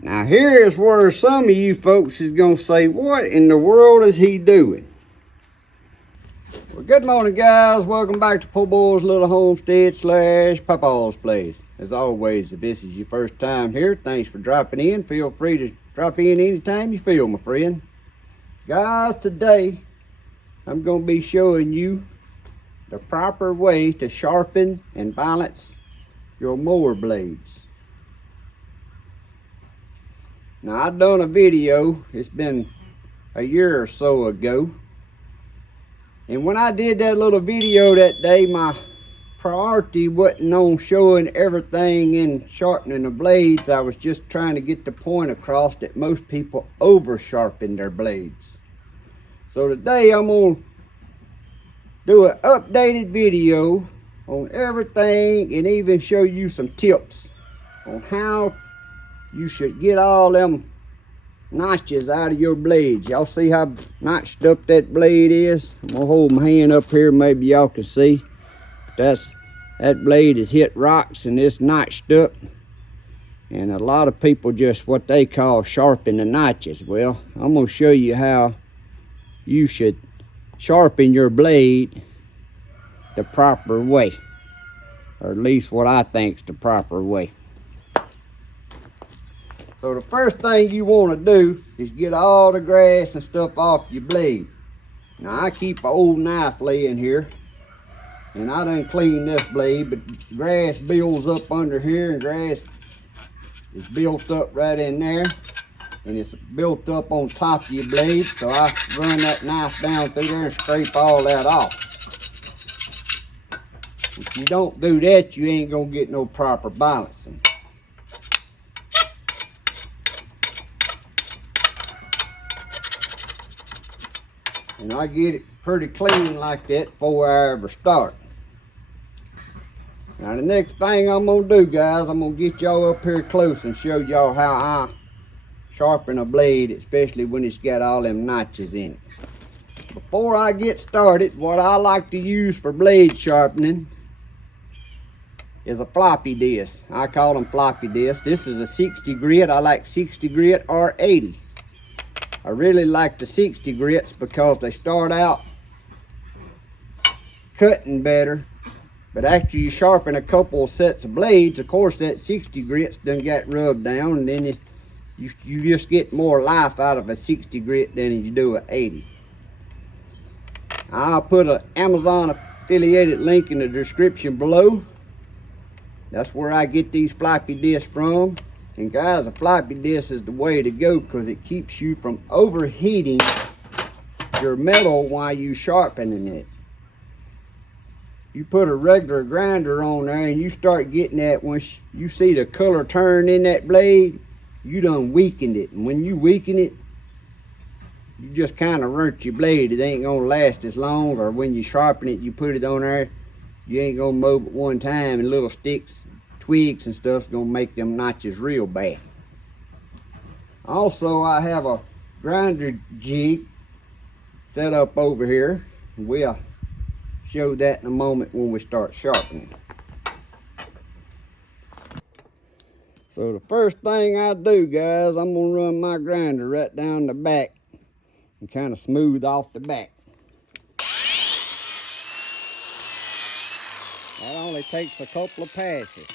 Now here's where some of you folks is going to say, what in the world is he doing? Well, good morning guys. Welcome back to Poorboys Little Homestead / Papaw's Place. As always, if this is your first time here, thanks for dropping in. Feel free to drop in anytime you feel, my friend. Guys, today I'm going to be showing you the proper way to sharpen and balance your mower blades. Now, I've done a video, it's been a year or so ago, and when I did that little video that day, my priority wasn't on showing everything in sharpening the blades. I was just trying to get the point across that most people over sharpen their blades. So today I'm going to do an updated video on everything and even show you some tips on how you should get all them notches out of your blades. Y'all see how notched up that blade is? I'm gonna hold my hand up here, maybe y'all can see. That blade has hit rocks and it's notched up. And a lot of people just what they call sharpen the notches. Well, I'm gonna show you how you should sharpen your blade the proper way. Or at least what I think's the proper way. So the first thing you want to do is get all the grass and stuff off your blade. Now I keep an old knife laying here, and I done cleaned this blade, but grass builds up under here, and grass is built up right in there, and it's built up on top of your blade. So I run that knife down through there and scrape all that off. If you don't do that, you ain't gonna get no proper balancing. And I get it pretty clean like that before I ever start. Now the next thing I'm gonna do, guys, I'm gonna get y'all up here close and show y'all how I sharpen a blade, especially when it's got all them notches in it. Before I get started, what I like to use for blade sharpening is a floppy disc. I call them floppy discs. This is a 60 grit. I like 60 grit or 80. I really like the 60 grits because they start out cutting better, but after you sharpen a couple of sets of blades, of course that 60 grits done got rubbed down, and then you just get more life out of a 60 grit than you do an 80. I'll put an Amazon affiliated link in the description below. That's where I get these floppy discs from. And guys, a floppy disc is the way to go because it keeps you from overheating your metal while you sharpening it. You put a regular grinder on there and you start getting that, once you see the color turn in that blade, you done weakened it. And when you weaken it, you just kind of runt your blade. It ain't gonna last as long, or when you sharpen it, you put it on there, you ain't gonna mow it one time and little sticks, twigs and stuff's gonna make them notches real bad. Also, I have a grinder jig set up over here. We'll show that in a moment when we start sharpening. So the first thing I do, guys, I'm gonna run my grinder right down the back and kind of smooth off the back. That only takes a couple of passes.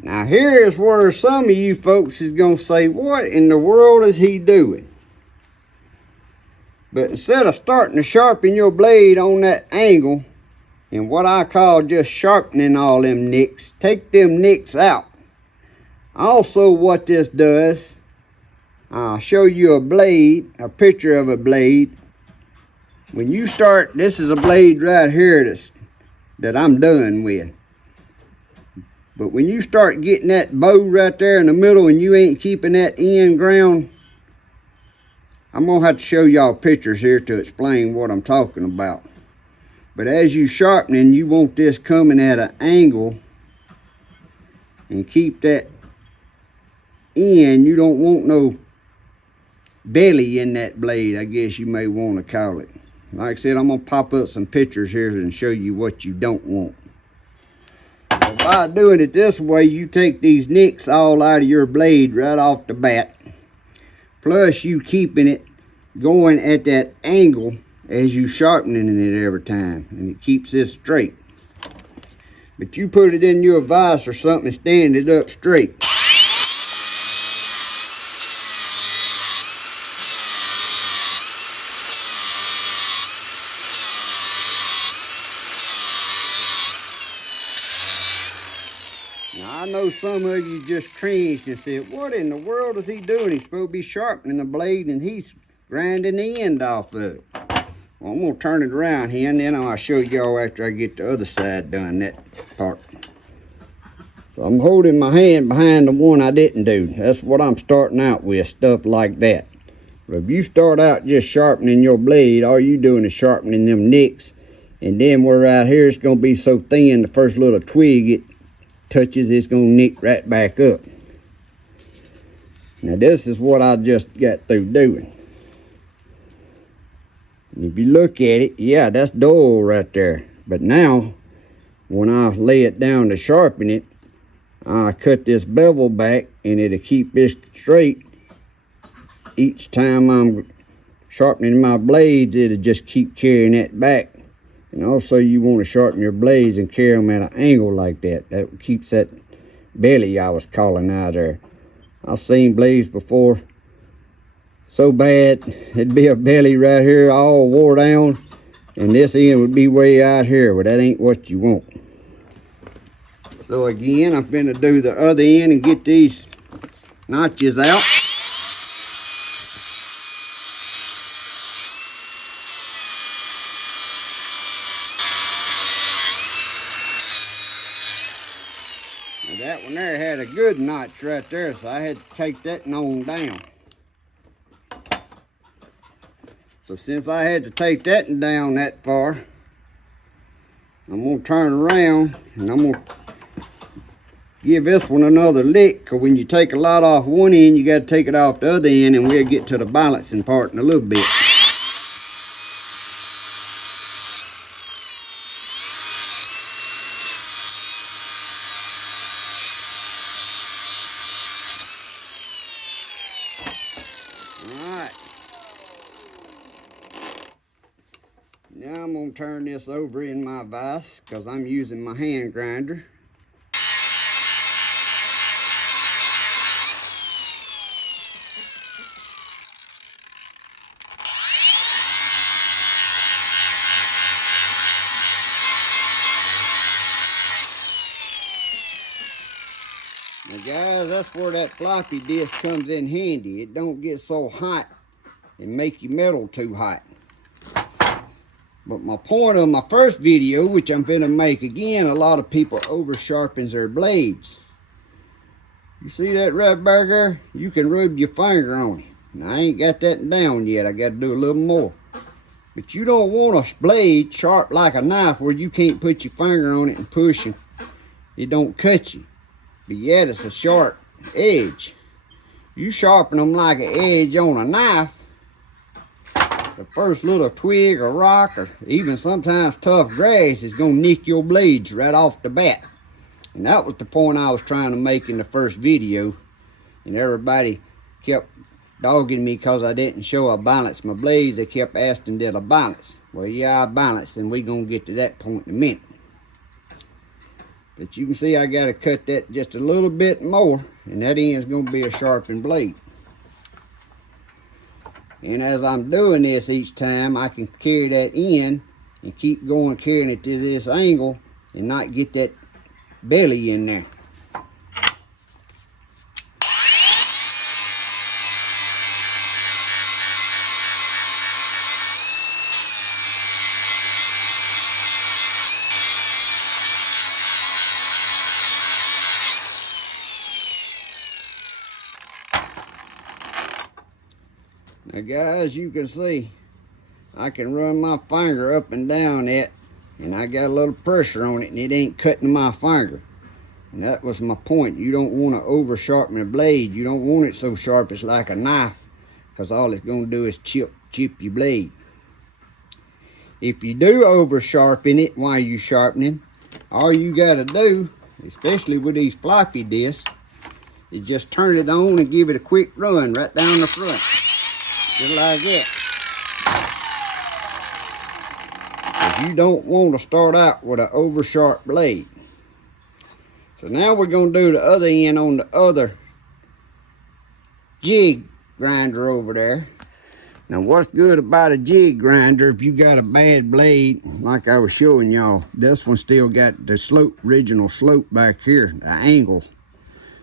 Now here's where some of you folks is going to say, what in the world is he doing? But instead of starting to sharpen your blade on that angle, and what I call just sharpening all them nicks, take them nicks out. Also what this does, I'll show you a blade, a picture of a blade. When you start, this is a blade right here that I'm done with. But when you start getting that bow right there in the middle and you ain't keeping that end ground, I'm gonna have to show y'all pictures here to explain what I'm talking about. But as you sharpening, you want this coming at an angle and keep that end. You don't want no belly in that blade, I guess you may want to call it. Like I said, I'm gonna pop up some pictures here and show you what you don't want. So by doing it this way, you take these nicks all out of your blade right off the bat. Plus you keeping it going at that angle as you sharpening it every time, and it keeps this straight. But you put it in your vise or something and stand it up straight. Now I know some of you just cringed and said, what in the world is he doing? He's supposed to be sharpening the blade and he's grinding the end off of it. Well, I'm going to turn it around here and then I'll show y'all after I get the other side done, that part. So I'm holding my hand behind the one I didn't do. That's what I'm starting out with, stuff like that. But if you start out just sharpening your blade, all you doing is sharpening them nicks. And then where right here it's going to be so thin, the first little twig it touches, it's going to nick right back up. Now this is what I just got through doing. And if you look at it, yeah, that's dull right there. But now, when I lay it down to sharpen it, I cut this bevel back and it'll keep this straight. Each time I'm sharpening my blades, it'll just keep carrying that back. And also you want to sharpen your blades and carry them at an angle like that. That keeps that belly I was calling out there. I've seen blades before so bad, it'd be a belly right here all wore down, and this end would be way out here, but that ain't what you want. So again, I'm finna do the other end and get these notches out. Now that one there had a good notch right there, so I had to take that on down. So since I had to take that down that far, I'm going to turn around and I'm going to give this one another lick, because when you take a lot off one end, you got to take it off the other end, and we'll get to the balancing part in a little bit. Alright. Now I'm going to turn this over in my vise because I'm using my hand grinder. Now guys, that's where that floppy disc comes in handy. It don't get so hot and make your metal too hot. But my point of my first video, which I'm going to make again, a lot of people over sharpens their blades. You see that right back there? You can rub your finger on it. Now I ain't got that down yet. I got to do a little more. But you don't want a blade sharp like a knife where you can't put your finger on it and push and it don't cut you. But yet it's a sharp edge. You sharpen them like an edge on a knife, the first little twig or rock or even sometimes tough grass is going to nick your blades right off the bat. And that was the point I was trying to make in the first video. And everybody kept dogging me because I didn't show I balanced my blades. They kept asking, did I balance? Well, yeah, I balanced, and we're going to get to that point in a minute. But you can see I got to cut that just a little bit more, and that end is going to be a sharpened blade. And as I'm doing this each time, I can carry that in and keep going carrying it to this angle and not get that belly in there. Now guys, you can see I can run my finger up and down it, and I got a little pressure on it, and it ain't cutting my finger. And that was my point. You don't want to over sharpen the blade. You don't want it so sharp it's like a knife, because all it's going to do is chip your blade. if you do over sharpen it while you're sharpening, all you got to do, especially with these floppy discs, is just turn it on and give it a quick run right down the front. Just like that. You don't want to start out with an over sharp blade. So now we're going to do the other end on the other jig grinder over there. Now what's good about a jig grinder, if you got a bad blade, like I was showing y'all, this one still got the slope, original slope back here, the angle.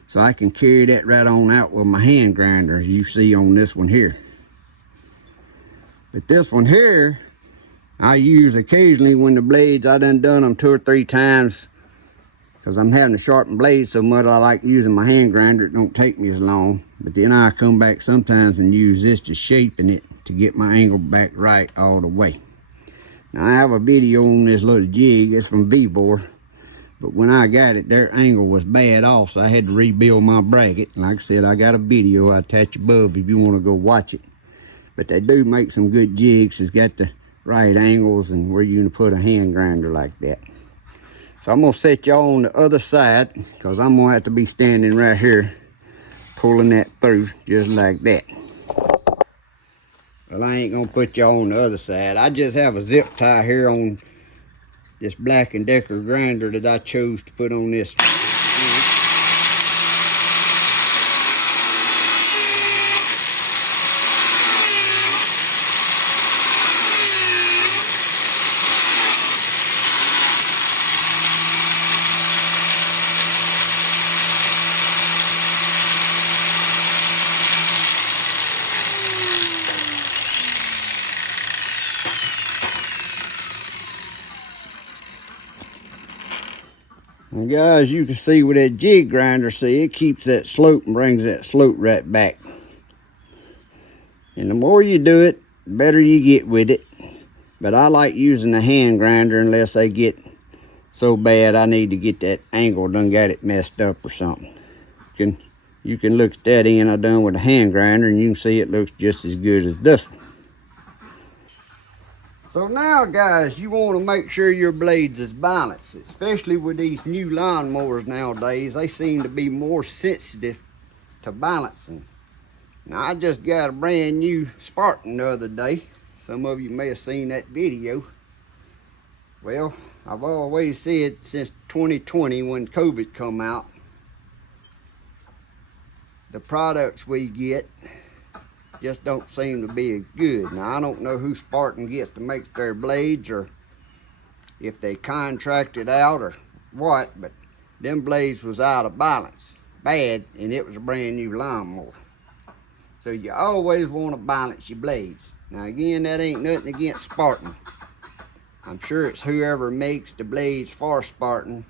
So I can carry that right on out with my hand grinder, as you see on this one here. But this one here, I use occasionally when the blades, I done them 2 or 3 times, because I'm having to sharpen blades so much. I like using my hand grinder. It don't take me as long. But then I come back sometimes and use this to shaping it to get my angle back right all the way. Now I have a video on this little jig. It's from Vevor. But when I got it, their angle was bad off, so I had to rebuild my bracket. And like I said, I got a video I attach above if you want to go watch it. But they do make some good jigs. It's got the right angles and where you can put a hand grinder like that. So I'm going to set y'all on the other side, because I'm going to have to be standing right here pulling that through just like that. Well, I ain't going to put y'all on the other side. I just have a zip tie here on this Black & Decker grinder that I chose to put on this. And guys, you can see with that jig grinder, see, it keeps that slope and brings that slope right back. And the more you do it, the better you get with it. But I like using the hand grinder unless they get so bad I need to get that angle done got it messed up or something. You can look at that end I done with a hand grinder, and you can see it looks just as good as this one. So now guys, you want to make sure your blades is balanced, especially with these new lawnmowers nowadays. They seem to be more sensitive to balancing. Now I just got a brand new Spartan the other day. Some of you may have seen that video. Well, I've always said since 2020 when COVID come out, the products we get just don't seem to be as good. Now, I don't know who Spartan gets to make their blades, or if they contracted out or what, but them blades was out of balance, bad, and it was a brand new lawnmower. So you always want to balance your blades. Now again, that ain't nothing against Spartan. I'm sure it's whoever makes the blades for Spartan.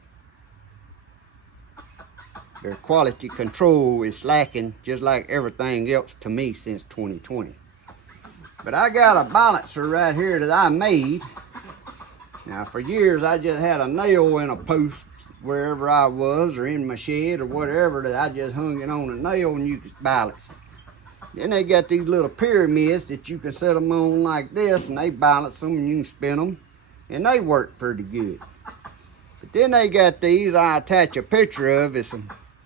Their quality control is slacking, just like everything else to me since 2020. But I got a balancer right here that I made. Now for years I just had a nail in a post wherever I was, or in my shed or whatever, that I just hung it on a nail and you could balance it. Then they got these little pyramids that you can set them on like this, and they balance them and you can spin them, and they work pretty good. But then they got these I attach a picture of. It's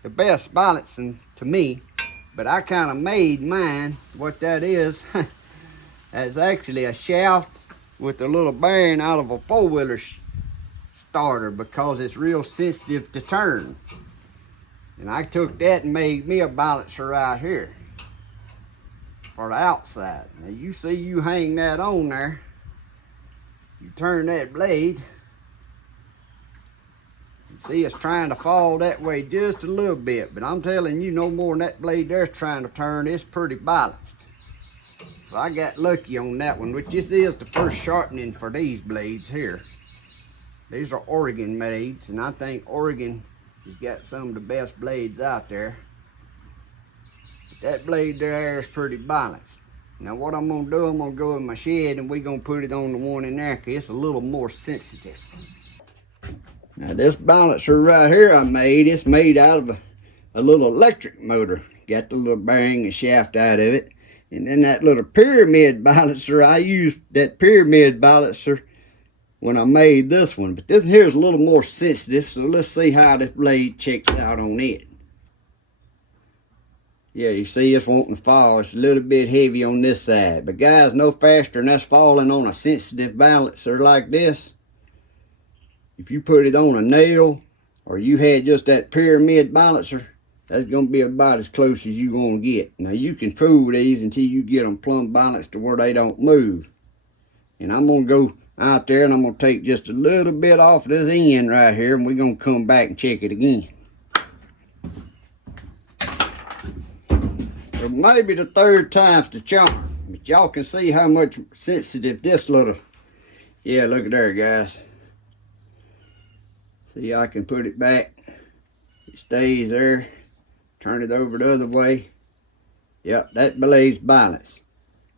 the best balancing to me, but I kind of made mine. What that is, that's actually a shaft with a little bearing out of a four-wheeler starter, because it's real sensitive to turn. And I took that and made me a balancer right here for the outside. Now you see, you hang that on there, you turn that blade, see, it's trying to fall that way just a little bit, but I'm telling you, no more than that blade there's trying to turn. It's pretty balanced. So I got lucky on that one, which this is the first sharpening for these blades here. These are Oregon blades, and I think Oregon has got some of the best blades out there. But that blade there is pretty balanced. Now what I'm gonna do, I'm gonna go in my shed and we're gonna put it on the one in there, because it's a little more sensitive. Now this balancer right here I made, it's made out of a little electric motor. Got the little bearing and shaft out of it. And then that little pyramid balancer, I used that pyramid balancer when I made this one. But this here is a little more sensitive, so let's see how this blade checks out on it. Yeah, you see it's wanting to fall. It's a little bit heavy on this side. But guys, no faster than that's falling on a sensitive balancer like this. If you put it on a nail, or you had just that pyramid balancer, that's going to be about as close as you're going to get. Now you can fool these until you get them plumb balanced to where they don't move. And I'm going to go out there and I'm going to take just a little bit off this end right here, and we're going to come back and check it again. So maybe the third time's the charm. But y'all can see how much sensitive this little, yeah, look at there, guys. See, I can put it back. It stays there. Turn it over the other way. Yep, that blade's balanced.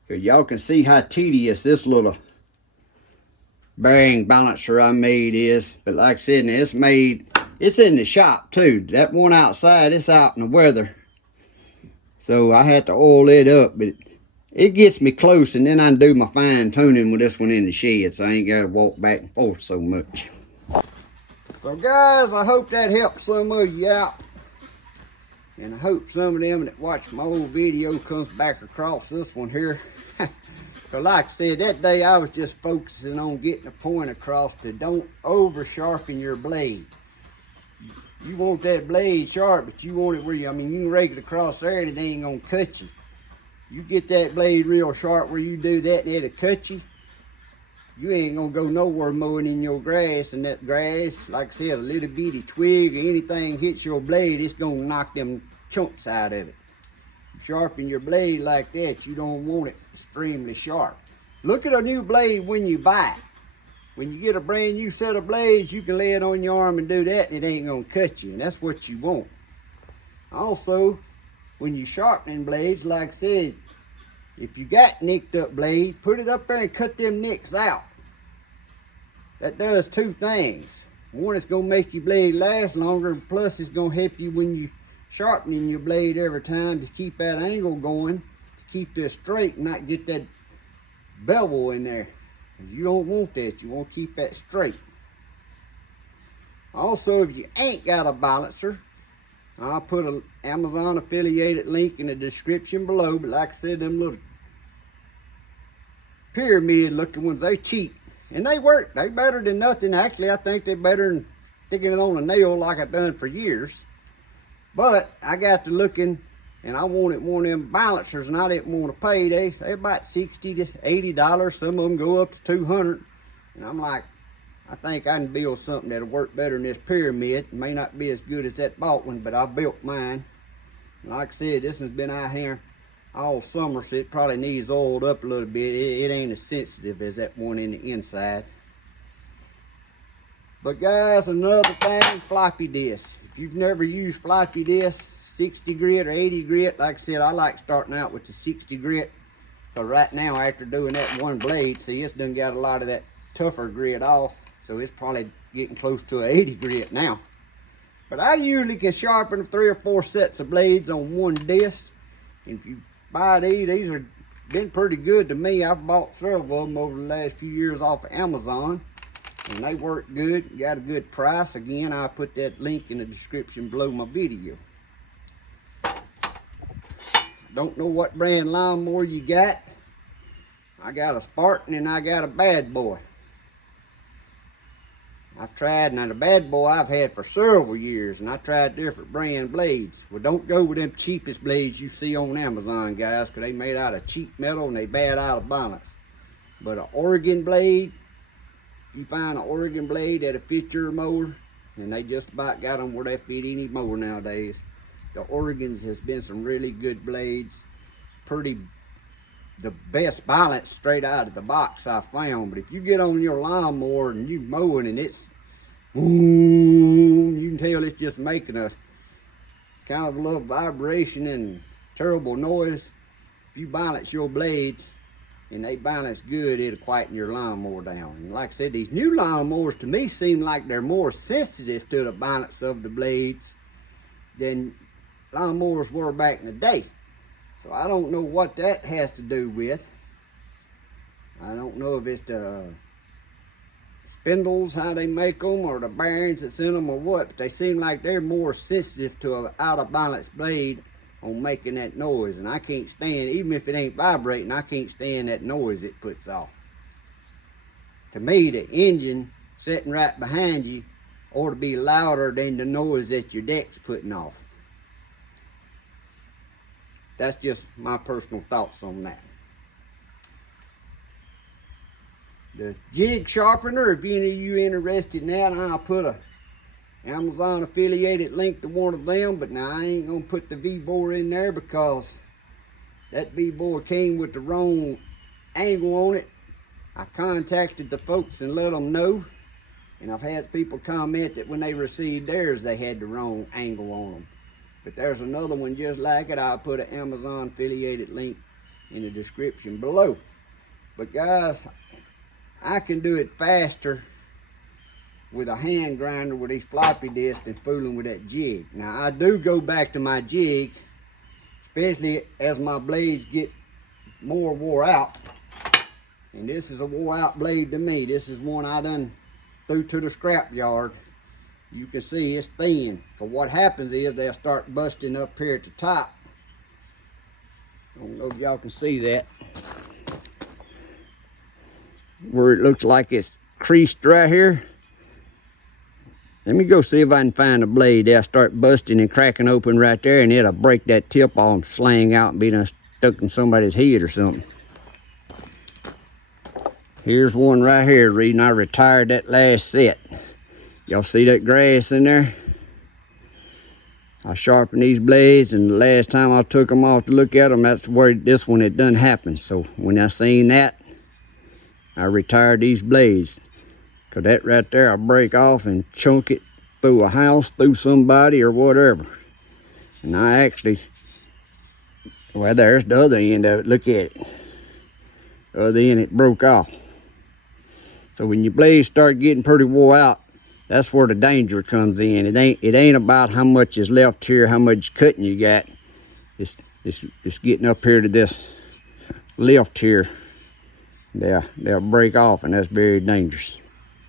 Because y'all can see how tedious this little bearing balancer I made is. But like I said, it's made, it's in the shop too. That one outside, it's out in the weather. So I had to oil it up, but it gets me close, and then I do my fine tuning with this one in the shed, so I ain't got to walk back and forth so much. So guys, I hope that helped some of you out. And I hope some of them that watch my old video comes back across this one here. Because like I said, that day I was just focusing on getting a point across to don't over sharpen your blade. You want that blade sharp, but you want it where you, I mean, you can rake it across there and it ain't gonna cut you. You get that blade real sharp where you do that and it'll cut you. You ain't gonna go nowhere mowing in your grass, and that grass, like I said, a little bitty twig or anything hits your blade, it's gonna knock them chunks out of it. You sharpen your blade like that, you don't want it extremely sharp. Look at a new blade when you buy it. When you get a brand new set of blades, you can lay it on your arm and do that, and it ain't gonna cut you, and that's what you want. Also, when you sharpening blades, like I said, if you got nicked up blade, put it up there and cut them nicks out. That does two things. One, it's gonna make your blade last longer, plus it's gonna help you when you sharpening your blade every time to keep that angle going, to keep this straight and not get that bevel in there. You don't want that. You want to keep that straight. Also, if you ain't got a balancer, I'll put an Amazon affiliated link in the description below. But like I said, them little pyramid looking ones, they cheap. And they work. They better than nothing. Actually, I think they're better than sticking it on a nail like I've done for years. But I got to looking, and I wanted one of them balancers, and I didn't want to pay. They about $60 to $80. Some of them go up to $200. And I'm like, I think I can build something that'll work better than this pyramid. It may not be as good as that bought one, but I built mine. And like I said, this has been out here all summer, so it probably needs oiled up a little bit. It ain't as sensitive as that one in the inside. But guys, another thing, floppy disk. If you've never used floppy disk, 60 grit or 80 grit, like I said, I like starting out with the 60 grit. So right now, after doing that one blade, see, it's done got a lot of that tougher grit off. So it's probably getting close to an 80 grit now. But I usually can sharpen 3 or 4 sets of blades on one disc. And if you buy these are been pretty good to me. I've bought several of them over the last few years off of Amazon. And they work good, got a good price. Again, I'll put that link in the description below my video. Don't know what brand lawnmower you got. I got a Spartan and I got a Bad Boy. I've tried, now the Bad Boy I've had for several years, and I tried different brand blades. Well, don't go with them cheapest blades you see on Amazon, guys, because they made out of cheap metal and they bad out of balance. But an Oregon blade, you find an Oregon blade that'll fit your mower, and they just about got them where they fit any mower nowadays. The Oregons has been some really good blades. The best balance straight out of the box I found. But if you get on your lawnmower and you mowing and it's, you can tell it's just making a kind of a little vibration and terrible noise. If you balance your blades and they balance good, it'll quieten your lawnmower down. And like I said, these new lawnmowers to me seem like they're more sensitive to the balance of the blades than lawnmowers were back in the day. So I don't know what that has to do with. I don't know if it's the spindles, how they make them, or the bearings that's in them, or what, but they seem like they're more sensitive to an out of balance blade on making that noise. And I can't stand, even if it ain't vibrating, I can't stand that noise it puts off. To me, the engine sitting right behind you ought to be louder than the noise that your deck's putting off. That's just my personal thoughts on that. The jig sharpener, if any of you interested in that, I'll put a Amazon affiliated link to one of them, but now I ain't gonna put the V-bore in there because that V-bore came with the wrong angle on it. I contacted the folks and let them know, and I've had people comment that when they received theirs, they had the wrong angle on them. But there's another one just like it. I'll put an Amazon affiliated link in the description below. But guys, I can do it faster with a hand grinder with these floppy disks than fooling with that jig. Now I do go back to my jig, especially as my blades get more wore out. And this is a wore out blade to me. This is one I done threw to the scrap yard. You can see it's thin. So what happens is they'll start busting up here at the top. I don't know if y'all can see that, where it looks like it's creased right here. Let me go see if I can find a blade. They'll start busting and cracking open right there, and it'll break that tip off and slang out and be done stuck in somebody's head or something. Here's one right here, the reason I retired that last set. Y'all see that grass in there? I sharpened these blades, and the last time I took them off to look at them, that's where this one had done happened. So when I seen that, I retired these blades. Cause that right there, I'll break off and chunk it through a house, through somebody or whatever. And I actually, well, there's the other end of it. Look at it. The other end, it broke off. So when your blades start getting pretty wore out, that's where the danger comes in. It ain't about how much is left here, how much cutting you got. It's getting up here to this lift here. They'll break off, and that's very dangerous.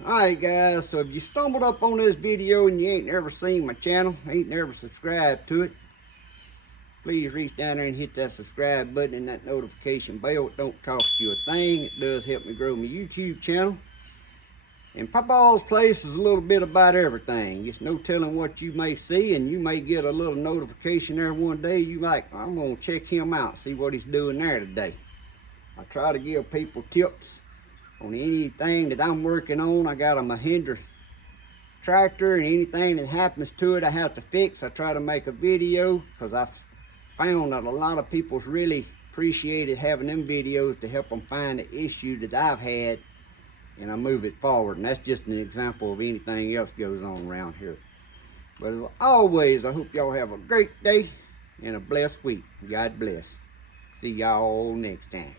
Alright guys, so if you stumbled up on this video and you ain't never seen my channel, ain't never subscribed to it, please reach down there and hit that subscribe button and that notification bell. It don't cost you a thing. It does help me grow my YouTube channel. And Papaw's place is a little bit about everything. It's no telling what you may see, and you may get a little notification there one day. You like, I'm gonna check him out, see what he's doing there today. I try to give people tips on anything that I'm working on. I got a Mahindra tractor, and anything that happens to it I have to fix, I try to make a video, because I've found that a lot of people's really appreciated having them videos to help them find the issue that I've had, and I move it forward. And that's just an example of anything else goes on around here. But as always, I hope y'all have a great day and a blessed week. God bless. See y'all next time.